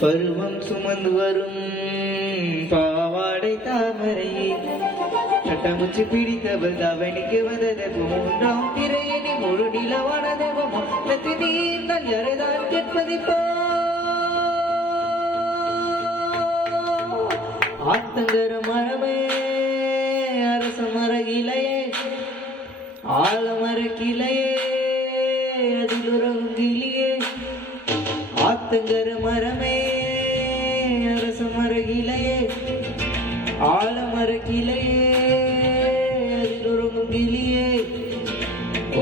பருவம் சுமந்து வரும் பாவாடை தாமரையே கட்டமுச்சு பிடித்தவள் தவணிக்கு வந்தது மூன்றாம் திரையணி முழு நிலவானதவமோ நீர் யாரைதான் கேட்பதிப்போ ஆத்தங்கர மரமே அரச மர இலையே ஆலமர கிளையே அதில் உறவும் கிளியே ஆத்தங்கர மரமே அரச மர இலையே ஆலமர கிளையே அதில் உறவும் கிளியே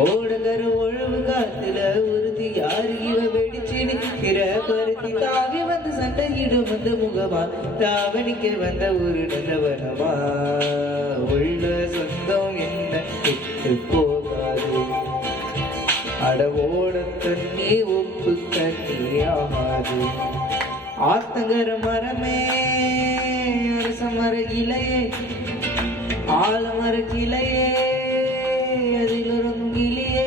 ஓடகர ஒழவு காத்துல உறுதி யாரு இவ வெடிச்சிடு பிற பருத்தி தாவி வந்து சண்டையிடும் வந்து முகமா தாவணிக்கு வந்த ஒரு நல்லவனமா உள்ள சொந்தம் என்ன விட்டு போகாது அடவோட தண்ணி உப்பு தண்ணி ஆகாது ஆத்தங்கர மரமே அரச மர இலையே ஆலமர கிளையே அதில் ஒரு கிளியே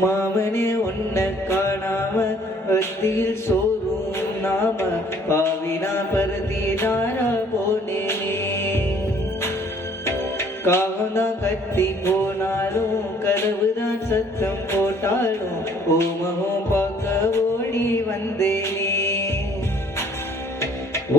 மாமனே உன்னை காணாம வத்தியில் சோறும் நாம பாவினா பருதி நாரா போனேனே காவந்தான் கத்தி போனாலும் கதவுதான் சத்தம் போட்டாலும் ஓமகம் பார்க்க ஓடி வந்தேனே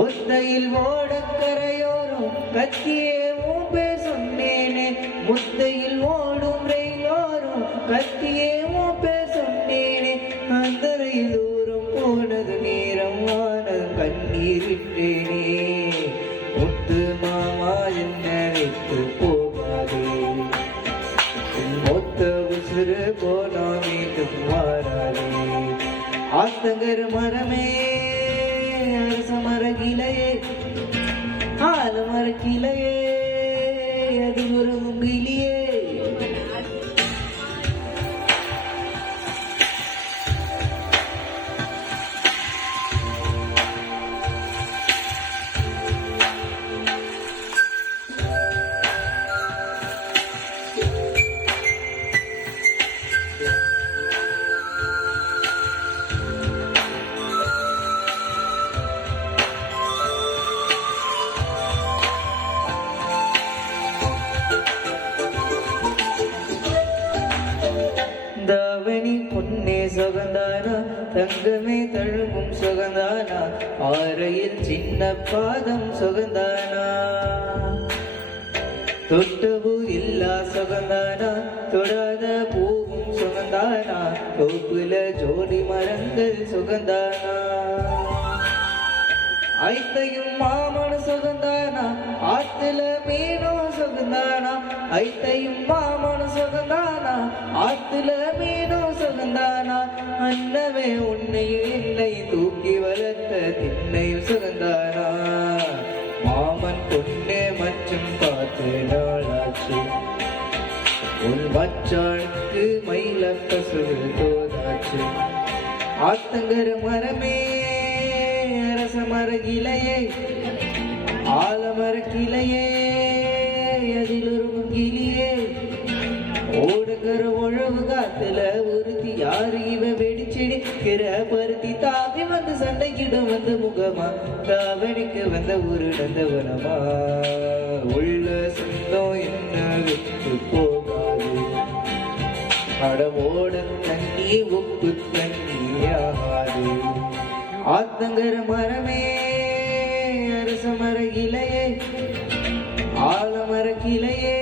ஒத்தையில் ஓடக்கரையோரும் கத்தியே ஊப்பே சொன்னேனே முத்தையில் ஓடும் ரயிலோரும் கத்தியே ஊப்பே சொன்னேனே அந்தரையில் தூரம் போனது நேரம் ஆனது கண்ணீர் விட்டேனே முத்து மாமா என்ன விட்டு போகாதே மொத்த உசுறு போனா மீண்டும் மாறாதே ஆத்தங்கர மரமே அரச மர கிளையே ஆலமர கிளையே அதில் ஒரு கிளியே தாவணி பொன்னே சுகந்தானா தங்கமே தழுவும் சுகந்தானா ஆரையில் சின்ன பாதம் சுகந்தானா தொட்டவு இல்லா சுகந்தானா தொடாத பூவும் சுகந்தானா தோப்புல ஜோடி மரங்கள் சுகந்தானா ஐத்தையும் மாமன சுகந்தானா ஆத்துல மீனோ சுகந்தானா ஐத்தையும் மாமன சுகந்தானா ஆத்துல மீனோ சுகந்தானா அன்னவே உன்னையும் என்னை தூக்கி வளர்த்த திண்ணையும் சுகந்தானா மாமன் பொண்ணே மச்சம் பார்த்து நாளாச்சு உன் மச்சானுக்கு மயில பசுவு தோதாச்சு ஆத்தங்கர மரமே அரச மர இலையே ஆலமர கிளையே அதில் ஒரு கிளியே ஓடுகிற உழவு காத்துல உறுதி யாரு இவ வெடிச்சிடிக்கிற பருத்தி தாவி வந்து சண்டைக்கிடும் வந்து முகமா தாவணிக்கு வந்த ஒரு நந்தவனமா உள்ள சொந்தம் என்ன விட்டு போகாது அடவோட தண்ணி உப்பு தண்ணி ஆகாது ஆத்தங்கர மரமே அரச மர இலையே ஆலமர கிளையே